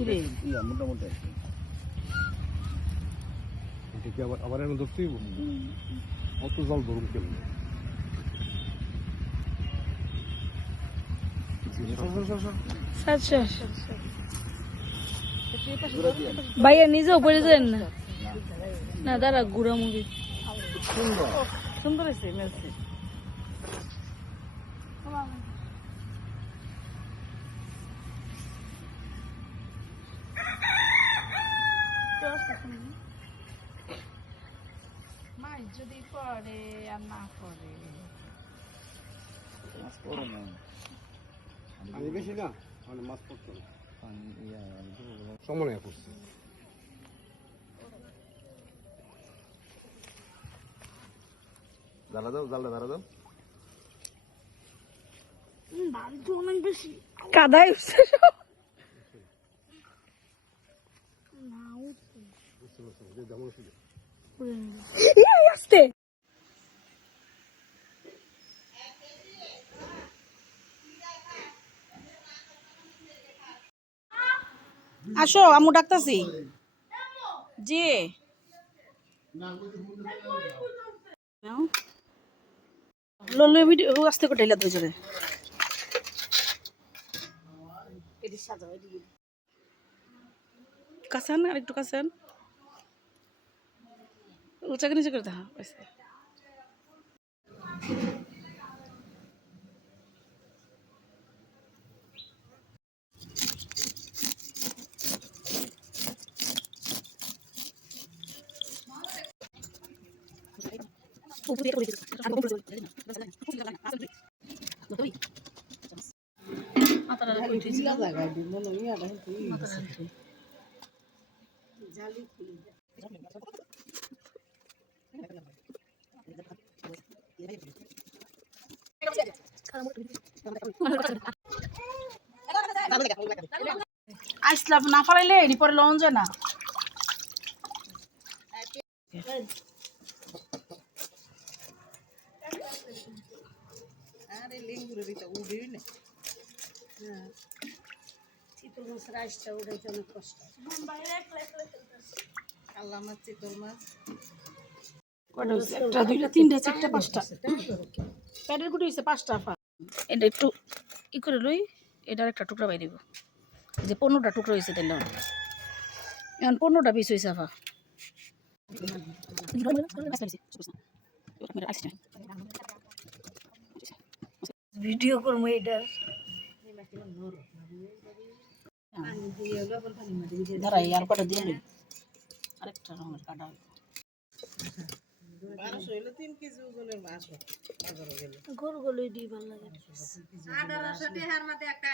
কিরে মোটামুটি এটা কি আবার এখন ধরতেই অত জল ধরুন কেমন ভাইয়া নিজেও পড়ে যান না না দাঁড়া গুড়া মুড়ি সুন্দর সুন্দর হয়েছে মেলছে মাছ যদি পড়ে আর না পড়ে মাছ পড়ে না বেশি না মানে মাছ পড়তো না সমন্বয় করছে জ্বালা দাও জালটা ধরা দাও অনেক বেশি কাদায় আসতে আসো আমু ডাকতাছি জি ললো ভিডিও আস্তে করে ঢেলা দুজনে কাছেন আর একটু কাছেন উঁচাকে নিচে করে দেখা আইসলাম না ফালাইলে এনি পরে লন যায় না আরে লিঙ্গুরে দিতে উড়েই না চিতল মাছের আইসটা উড়াইতে অনেক কষ্ট কাল্লা মাছ চিতল মাছ একটা দুইটা তিনটা চারটা পাঁচটা প্যাডের গুটি হয়েছে পাঁচটা আফা এটা একটু ই করে লই এটার একটা টুকরা পাই দিব যে 15টা টুকরা হয়েছে তাহলে এখন 15টা পিস হয়েছে আফা ভিডিও করবো এটার দাঁড়াই আর কটা দিয়ে লই আরেকটা রঙের কাটা 1200 হইলো 3 কেজি ওজনের মাছ বাজারে গেলে গরু গলুই দিই ভালো লাগে 1800 টাকার মধ্যে একটা